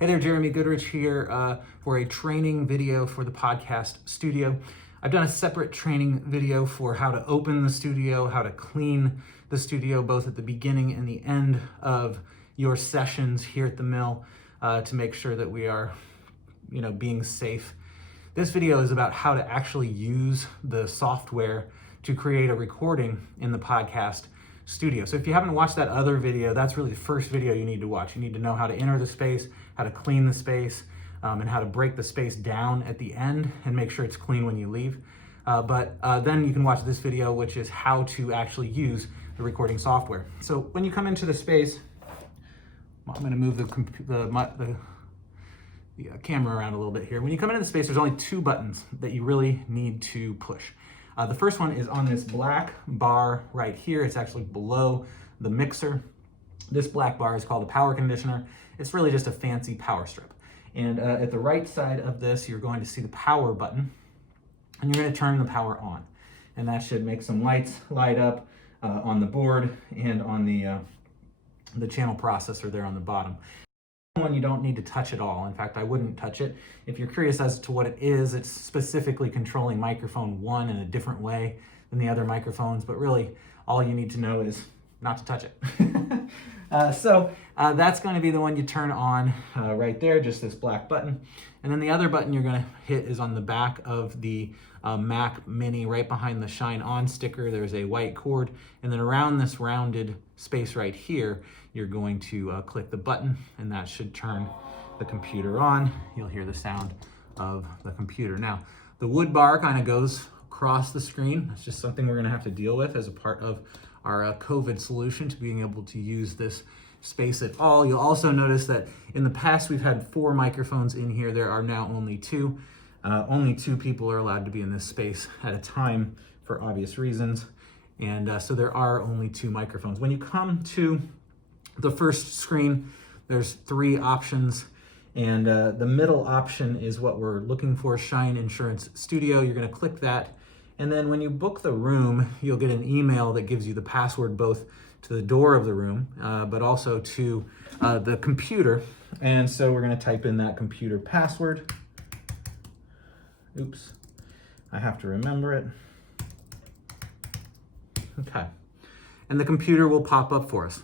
Hey there, Jeremy Goodrich here for a training video for the podcast studio. I've done a separate training video for how to open the studio, how to clean the studio, both at the beginning and the end of your sessions here at the mill to make sure that we are, being safe. This video is about how to actually use the software to create a recording in the podcast studio. So if you haven't watched that other video, that's really the first video you need to watch. You need to know how to enter the space, how to clean the space, and how to break the space down at the end and make sure it's clean when you leave. But then you can watch this video, which is how to actually use the recording software. So when you come into the space, I'm going to move the camera around a little bit here. When you come into the space, there's only two buttons that you really need to push. The first one is on this black bar right here. It's actually below the mixer. This black bar is called a power conditioner. It's really just a fancy power strip. And at the right side of this, you're going to see the power button, and you're going to turn the power on. And that should make some lights light up on the board and on the channel processor there on the bottom. One you don't need to touch at all. In fact, I wouldn't touch it. If you're curious as to what it is, it's specifically controlling microphone 1 in a different way than the other microphones, but really all you need to know is not to touch it. So that's going to be the one you turn on right there, just this black button. And then the other button you're going to hit is on the back of the Mac Mini, right behind the Shine On sticker. There's a white cord, and then around this rounded space right here, you're going to click the button, and that should turn the computer on. You'll hear the sound of the computer. Now, the wood bar kind of goes across the screen. It's just something we're going to have to deal with as a part of our COVID solution to being able to use this space at all. You'll also notice that in the past we've had 4 microphones in here. There are now only 2. Only 2 people are allowed to be in this space at a time for obvious reasons. And so there are only 2 microphones. When you come to the first screen, there's 3 options. And the middle option is what we're looking for, Shine Insurance Studio. You're going to click that. And then when you book the room, you'll get an email that gives you the password both to the door of the room, but also to the computer. And so we're going to type in that computer password. Oops, I have to remember it. Okay, and the computer will pop up for us.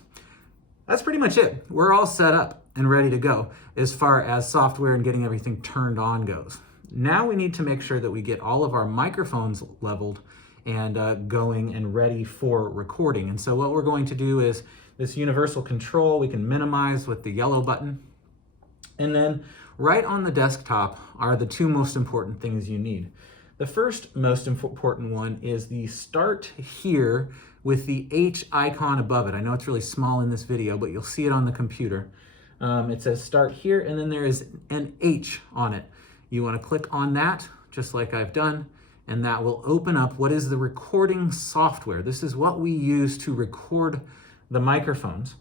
That's pretty much it. We're all set up and ready to go as far as software and getting everything turned on goes. Now we need to make sure that we get all of our microphones leveled and going and ready for recording. And so what we're going to do is this universal control, we can minimize with the yellow button. And then right on the desktop are the 2 most important things you need. The first most important one is the start here with the H icon above it. I know it's really small in this video, but you'll see it on the computer. It says start here, and then there is an H on it. You want to click on that, just like I've done, and that will open up what is the recording software. This is what we use to record the microphones.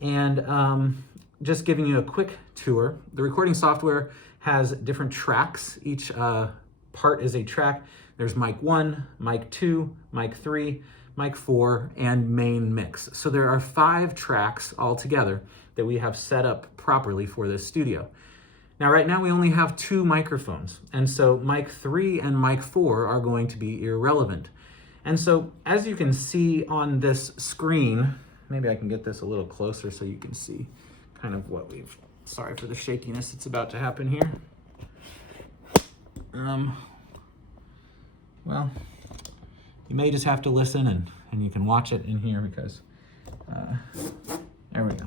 And just giving you a quick tour, the recording software has different tracks. Each part is a track. There's mic 1, mic 2, mic 3, mic 4, and main mix. So there are 5 tracks altogether that we have set up properly for this studio. Now, right now we only have 2 microphones, and so mic 3 and mic 4 are going to be irrelevant. And so as you can see on this screen, maybe I can get this a little closer so you can see kind of what we've, sorry for the shakiness that's about to happen here. Well, you may just have to listen and you can watch it in here because, there we go.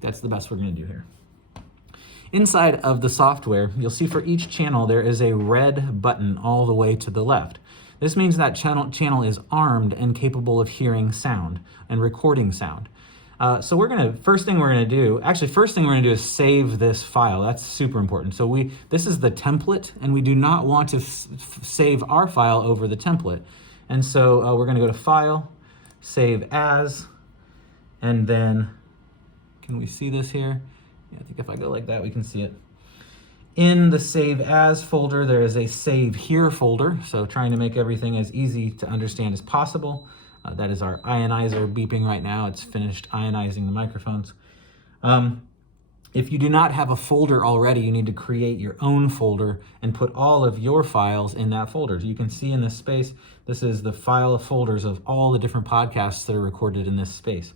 That's the best we're gonna do here. Inside of the software, you'll see for each channel there is a red button all the way to the left. This means that channel is armed and capable of hearing sound and recording sound. So first thing we're gonna do is save this file. That's super important. So this is the template, and we do not want to save our file over the template. And so we're gonna go to File, Save As, and then, can we see this here? Yeah, I think if I go like that, we can see it. In the Save As folder, there is a Save Here folder, so trying to make everything as easy to understand as possible. That is our ionizer beeping right now. It's finished ionizing the microphones. If you do not have a folder already, you need to create your own folder and put all of your files in that folder. You can see in this space, this is the file folders of all the different podcasts that are recorded in this space.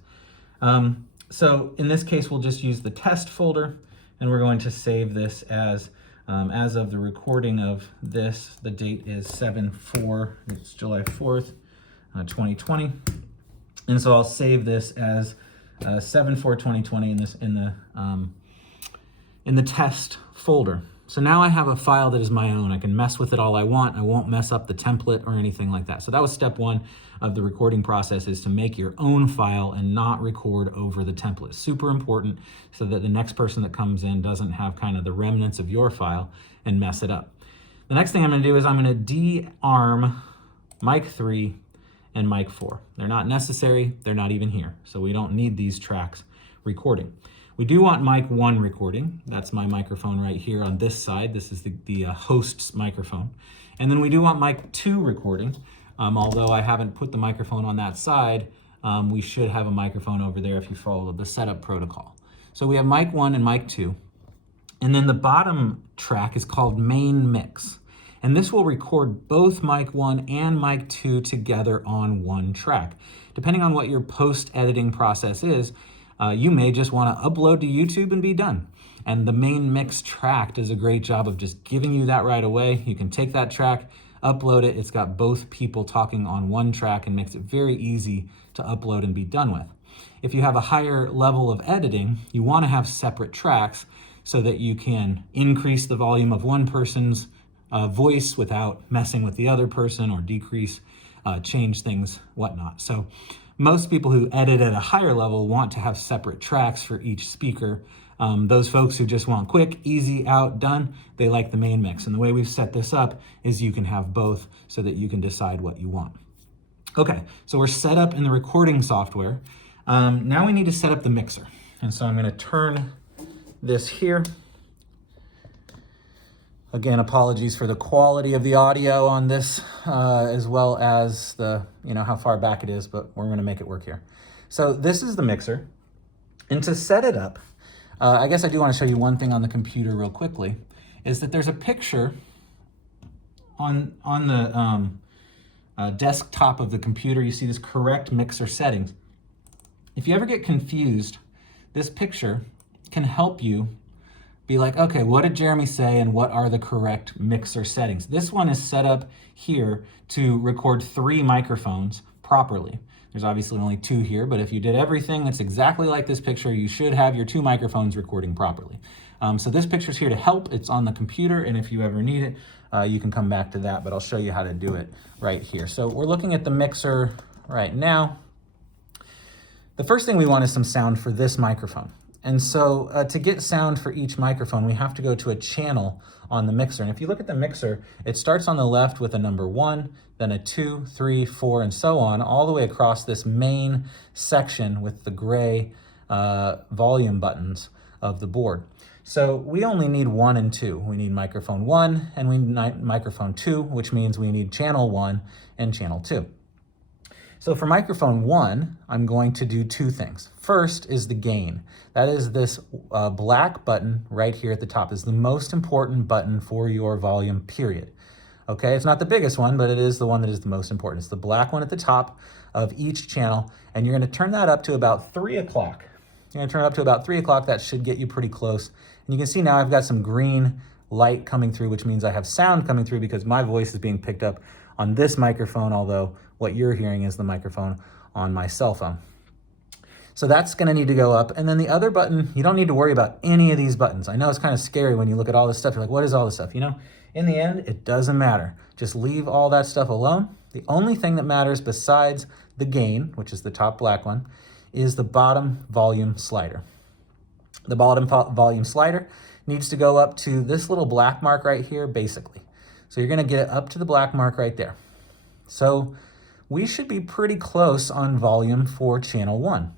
So in this case, we'll just use the test folder, and we're going to save this as of the recording of this. The date is 7/4, it's July 4th, 2020. And so I'll save this as 7/4/2020 in the test folder. So now I have a file that is my own. I can mess with it all I want. I won't mess up the template or anything like that. So that was step one of the recording process, is to make your own file and not record over the template. Super important, so that the next person that comes in doesn't have kind of the remnants of your file and mess it up. The next thing I'm gonna do is I'm gonna de-arm mic 3 and mic 4. They're not necessary, they're not even here. So we don't need these tracks recording. We do want mic 1 recording. That's my microphone right here on this side. This is the host's microphone. And then we do want mic 2 recording. Although I haven't put the microphone on that side, we should have a microphone over there if you follow the setup protocol. So we have mic 1 and mic 2. And then the bottom track is called main mix. And this will record both mic 1 and mic 2 together on one track. Depending on what your post-editing process is, you may just want to upload to YouTube and be done. And the main mix track does a great job of just giving you that right away. You can take that track, upload it. It's got both people talking on one track and makes it very easy to upload and be done with. If you have a higher level of editing, you want to have separate tracks so that you can increase the volume of one person's voice without messing with the other person, or decrease, change things, whatnot. So most people who edit at a higher level want to have separate tracks for each speaker. Those folks who just want quick, easy, out, done, they like the main mix. And the way we've set this up is you can have both so that you can decide what you want. Okay, so we're set up in the recording software. Now we need to set up the mixer. And so I'm gonna turn this here. Again, apologies for the quality of the audio on this, as well as the, how far back it is, but we're gonna make it work here. So this is the mixer. And to set it up, I guess I do wanna show you one thing on the computer real quickly, is that there's a picture on the desktop of the computer. You see this correct mixer settings. If you ever get confused, this picture can help you be like, okay, what did Jeremy say and what are the correct mixer settings? This one is set up here to record 3 microphones properly. There's obviously only 2 here, but if you did everything that's exactly like this picture, you should have your 2 microphones recording properly. So this picture's here to help. It's on the computer, and if you ever need it, you can come back to that, but I'll show you how to do it right here. So we're looking at the mixer right now. The first thing we want is some sound for this microphone. And so to get sound for each microphone, we have to go to a channel on the mixer. And if you look at the mixer, it starts on the left with a number 1, then a 2, 3, 4, and so on, all the way across this main section with the gray volume buttons of the board. So we only need 1 and 2. We need microphone 1 and we need microphone 2, which means we need channel 1 and channel 2. So for microphone 1, I'm going to do 2 things. First is the gain. That is this black button right here at the top. Is the most important button for your volume, period. Okay, it's not the biggest one, but it is the one that is the most important. It's the black one at the top of each channel, and you're gonna turn that up to about 3 o'clock. You're gonna turn it up to about 3 o'clock. That should get you pretty close. And you can see now I've got some green light coming through, which means I have sound coming through because my voice is being picked up on this microphone, although what you're hearing is the microphone on my cell phone. So that's gonna need to go up. And then the other button, you don't need to worry about any of these buttons. I know it's kind of scary when you look at all this stuff. You're like, what is all this stuff? In the end, it doesn't matter. Just leave all that stuff alone. The only thing that matters besides the gain, which is the top black one, is the bottom volume slider. The bottom volume slider needs to go up to this little black mark right here, basically. So you're gonna get it up to the black mark right there. So we should be pretty close on volume for channel 1.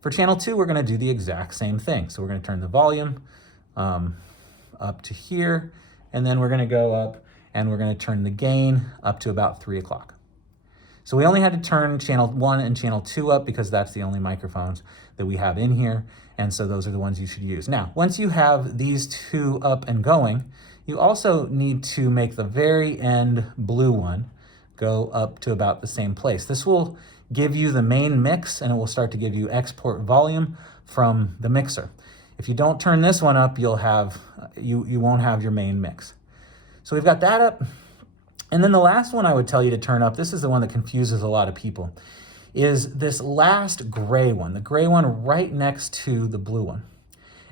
For channel 2, we're gonna do the exact same thing. So we're gonna turn the volume up to here, and then we're gonna go up and we're gonna turn the gain up to about 3 o'clock. So we only had to turn channel 1 and channel 2 up because that's the only microphones that we have in here. And so those are the ones you should use. Now, once you have these two up and going, you also need to make the very end blue one go up to about the same place. This will give you the main mix, and it will start to give you export volume from the mixer. If you don't turn this one up, you won't have your main mix. So we've got that up. And then the last one I would tell you to turn up, this is the one that confuses a lot of people, is this last gray one, the gray one right next to the blue one.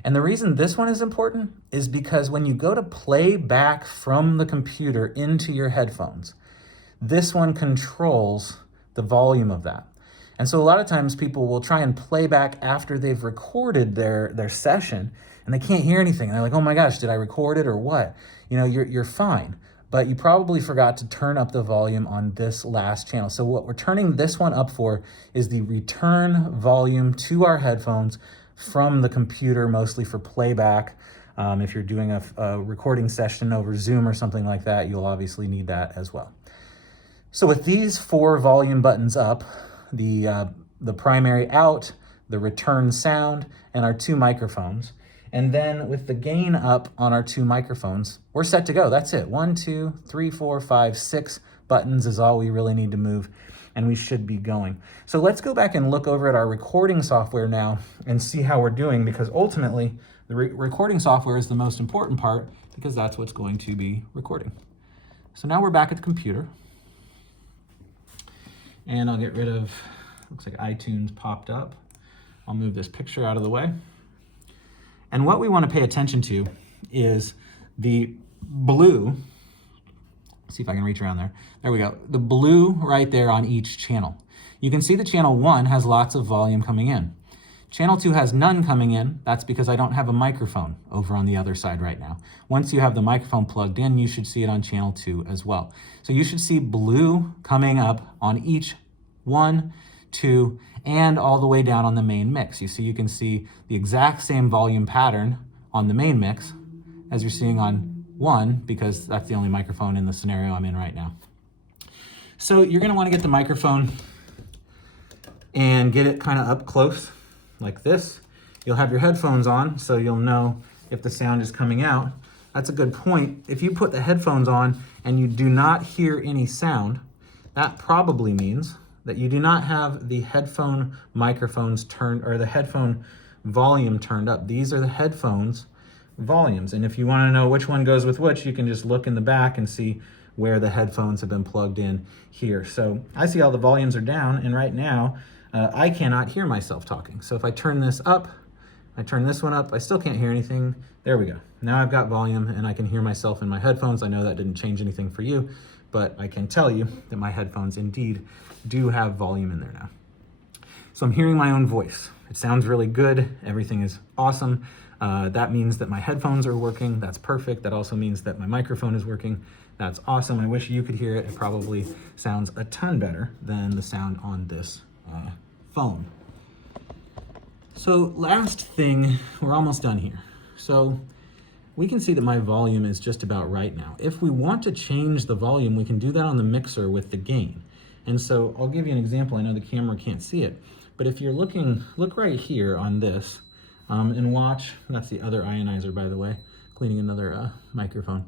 And the reason this one is important is because when you go to play back from the computer into your headphones, this one controls the volume of that. And so a lot of times people will try and play back after they've recorded their session and they can't hear anything. And they're like, oh my gosh, did I record it or what? You know, you're fine. But you probably forgot to turn up the volume on this last channel. So what we're turning this one up for is the return volume to our headphones from the computer, mostly for playback. If you're doing a recording session over Zoom or something like that, you'll obviously need that as well. So with these 4 volume buttons up, the primary out, the return sound, and our 2 microphones, and then with the gain up on our 2 microphones, we're set to go. That's it. 1, 2, 3, 4, 5, 6 buttons is all we really need to move, and we should be going. So let's go back and look over at our recording software now and see how we're doing, because ultimately the recording software is the most important part, because that's what's going to be recording. So now we're back at the computer, and I'll get rid of, looks like iTunes popped up. I'll move this picture out of the way. And what we want to pay attention to is the blue. See if I can reach around there. There we go. The blue right there on each channel. You can see that channel 1 has lots of volume coming in. Channel 2 has none coming in. That's because I don't have a microphone over on the other side right now. Once you have the microphone plugged in, you should see it on channel 2 as well. So you should see blue coming up on each 1, 2, and all the way down on the main mix. You can see the exact same volume pattern on the main mix as you're seeing on 1, because that's the only microphone in the scenario I'm in right now. So you're gonna wanna get the microphone and get it kind of up close like this. You'll have your headphones on, so you'll know if the sound is coming out. That's a good point. If you put the headphones on and you do not hear any sound, that probably means that you do not have the headphone microphones turned, or the headphone volume turned up. These are the headphones volumes. And if you want to know which one goes with which, you can just look in the back and see where the headphones have been plugged in here. So I see all the volumes are down, and right now I cannot hear myself talking. So if I turn this up, I turn this one up, I still can't hear anything. There we go. Now I've got volume and I can hear myself in my headphones. I know that didn't change anything for you, but I can tell you that my headphones indeed do have volume in there now. So I'm hearing my own voice. It sounds really good. Everything is awesome. That means that my headphones are working. That's perfect. That also means that my microphone is working. That's awesome. I wish you could hear it. It probably sounds a ton better than the sound on this phone. So last thing, we're almost done here. So we can see that my volume is just about right now. If we want to change the volume, we can do that on the mixer with the gain. And so I'll give you an example. I know the camera can't see it, but if you're looking, look right here on this and watch. That's the other ionizer, by the way, cleaning another microphone.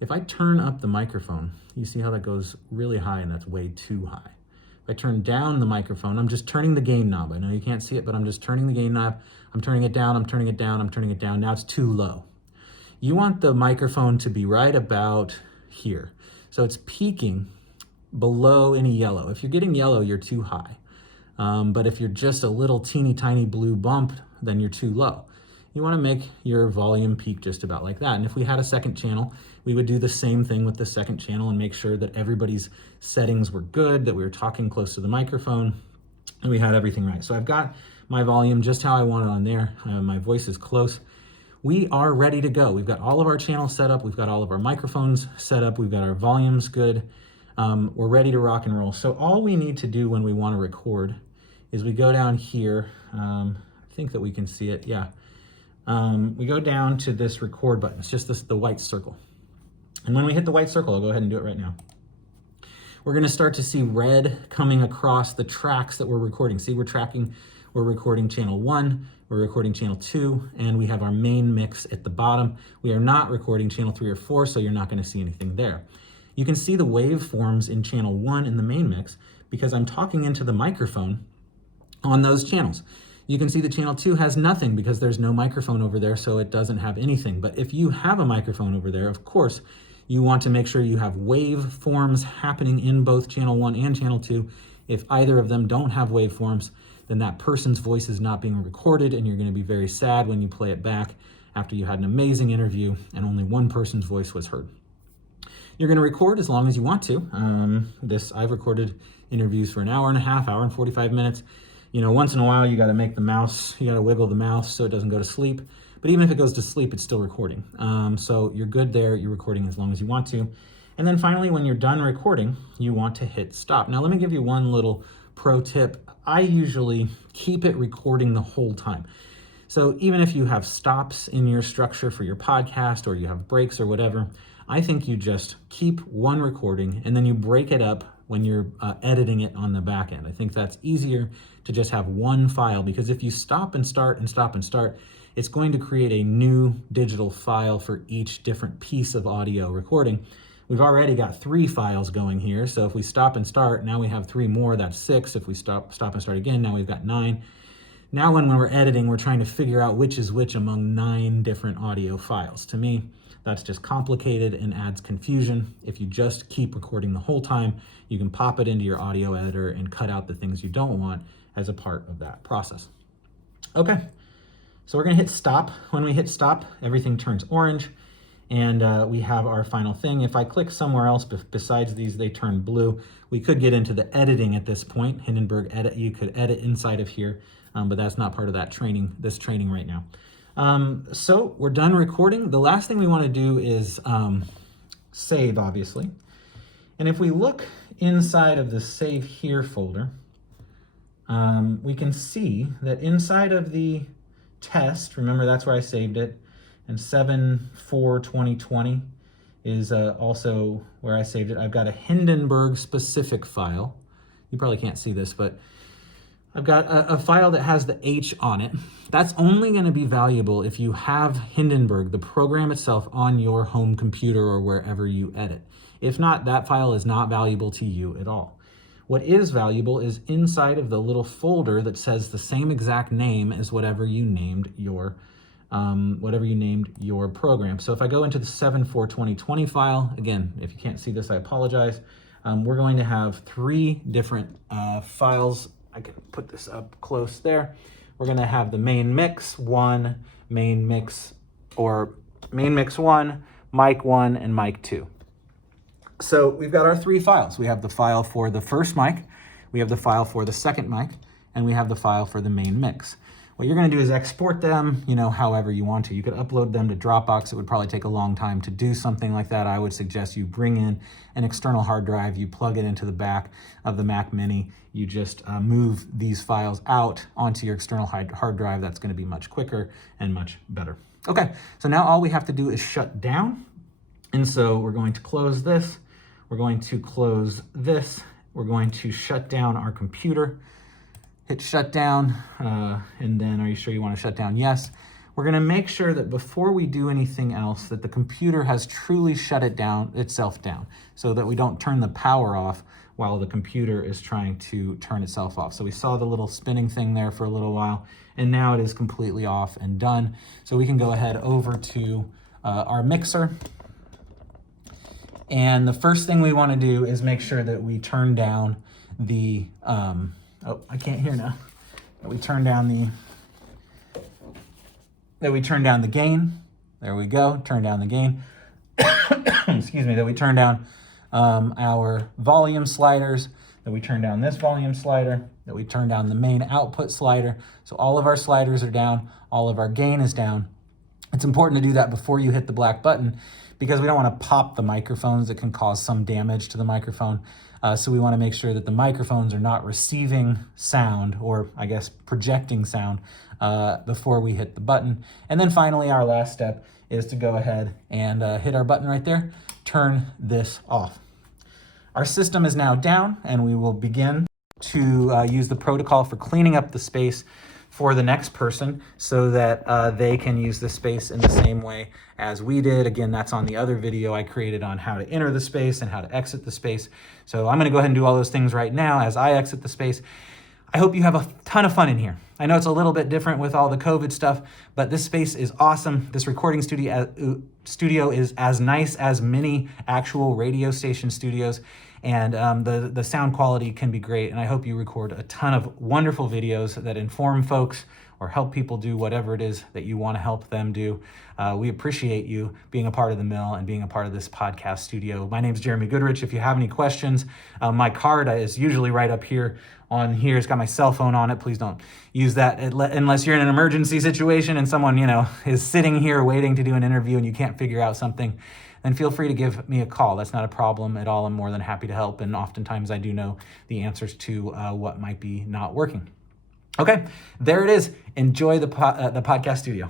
If I turn up the microphone, you see how that goes really high, and that's way too high. If I turn down the microphone, I'm just turning the gain knob. I know you can't see it, but I'm just turning the gain knob. I'm turning it down, I'm turning it down, I'm turning it down. Now it's too low. You want the microphone to be right about here. So it's peaking below any yellow. If you're getting yellow, you're too high. But if you're just a little teeny tiny blue bump, then you're too low. You want to make your volume peak just about like that. And if we had a second channel, we would do the same thing with the second channel and make sure that everybody's settings were good, that we were talking close to the microphone, and we had everything right. So I've got my volume just how I want it on there. My voice is close. We are ready to go. We've got all of our channels set up. We've got all of our microphones set up. We've got our volumes good. We're ready to rock and roll. So all we need to do when we want to record is we go down here. I think that we can see it. Yeah. We go down to this record button. It's just the white circle. And when we hit the white circle, I'll go ahead and do it right now. we're going to start to see red coming across the tracks that we're recording. See, we're recording channel 1, we're recording channel 2, and we have our main mix at the bottom. We are not recording channel 3 or 4, so you're not going to see anything there. You can see the waveforms in channel 1 in the main mix because I'm talking into the microphone on those channels. You can see that channel 2 has nothing because there's no microphone over there, so it doesn't have anything. But if you have a microphone over there, of course, you want to make sure you have waveforms happening in both channel 1 and channel 2. If either of them don't have waveforms, then that person's voice is not being recorded, and you're going to be very sad when you play it back after you had an amazing interview and only one person's voice was heard. You're going to record as long as you want to. I've recorded interviews for an hour and a half, hour and 45 minutes. You know, once in a while, you got to make the mouse, you got to wiggle the mouse so it doesn't go to sleep. But even if it goes to sleep, it's still recording. So you're good there. You're recording as long as you want to. And then finally, when you're done recording, you want to hit stop. Now, let me give you one little pro tip. I usually keep it recording the whole time. So even if you have stops in your structure for your podcast or you have breaks or whatever, I think you just keep one recording and then you break it up when you're editing it on the back end. I think that's easier to just have one file, because if you stop and start and stop and start, it's going to create a new digital file for each different piece of audio recording. We've already got 3 files going here, so if we stop and start, now we have 3 more, that's 6. If we stop and start again, now we've got 9. Now when we're editing, we're trying to figure out which is which among 9 different audio files. To me, that's just complicated and adds confusion. If you just keep recording the whole time, you can pop it into your audio editor and cut out the things you don't want as a part of that process. Okay, so we're gonna hit stop. When we hit stop, everything turns orange, and we have our final thing. If I click somewhere else besides these, they turn blue. We could get into the editing at this point. Hindenburg Edit, you could edit inside of here, but that's not part of that training, this training right now. So we're done recording. The last thing we want to do is save, obviously. And if we look inside of the Save Here folder, we can see that inside of the test, remember that's where I saved it, and 7/4/2020 is also where I saved it. I've got a Hindenburg specific file. You probably can't see this, but I've got a file that has the H on it. That's only going to be valuable if you have Hindenburg, the program itself, on your home computer or wherever you edit. If not, that file is not valuable to you at all. What is valuable is inside of the little folder that says the same exact name as whatever you named your program. So if I go into the 7/4/2020 file, again, if you can't see this, I apologize. We're going to have 3 different files. I can put this up close there. We're going to have the main mix 1, main mix 1, mic 1, and mic 2. So we've got our 3 files. We have the file for the first mic, we have the file for the second mic, and we have the file for the main mix. What you're going to do is export them, however you want to. You could upload them to Dropbox. It would probably take a long time to do something like that. I would suggest you bring in an external hard drive, you plug it into the back of the Mac Mini, you just move these files out onto your external hard drive. That's going to be much quicker and much better. Okay, so now all we have to do is shut down. And so we're going to close this. We're going to close this. We're going to shut down our computer. Hit shut down, and then are you sure you want to shut down? Yes. We're going to make sure that before we do anything else, that the computer has truly shut itself down, so that we don't turn the power off while the computer is trying to turn itself off. So we saw the little spinning thing there for a little while, and now it is completely off and done. So we can go ahead over to our mixer. And the first thing we want to do is make sure that we turn down the, oh, I can't hear now. That we turn down the gain. There we go, turn down the gain. Excuse me, that we turn down our volume sliders, that we turn down this volume slider, that we turn down the main output slider. So all of our sliders are down, all of our gain is down. It's important to do that before you hit the black button, because we don't want to pop the microphones. It can cause some damage to the microphone. So we want to make sure that the microphones are not receiving sound, or I guess projecting sound, before we hit the button. And then finally, our last step is to go ahead and hit our button right there, turn this off. Our system is now down, and we will begin to use the protocol for cleaning up the space for the next person so that they can use the space in the same way as we did. Again, that's on the other video I created on how to enter the space and how to exit the space. So I'm gonna go ahead and do all those things right now as I exit the space. I hope you have a ton of fun in here. I know it's a little bit different with all the COVID stuff, but this space is awesome. This recording studio is as nice as many actual radio station studios, and the sound quality can be great. And I hope you record a ton of wonderful videos that inform folks or help people do whatever it is that you want to help them do. We appreciate you being a part of the mill and being a part of this podcast studio. My name is Jeremy Goodrich. If you have any questions, my card is usually right up here on here. It's got my cell phone on it. Please don't use that unless you're in an emergency situation and someone, is sitting here waiting to do an interview and you can't figure out something. Then feel free to give me a call. That's not a problem at all. I'm more than happy to help. And oftentimes I do know the answers to what might be not working. Okay, there it is. Enjoy the podcast studio.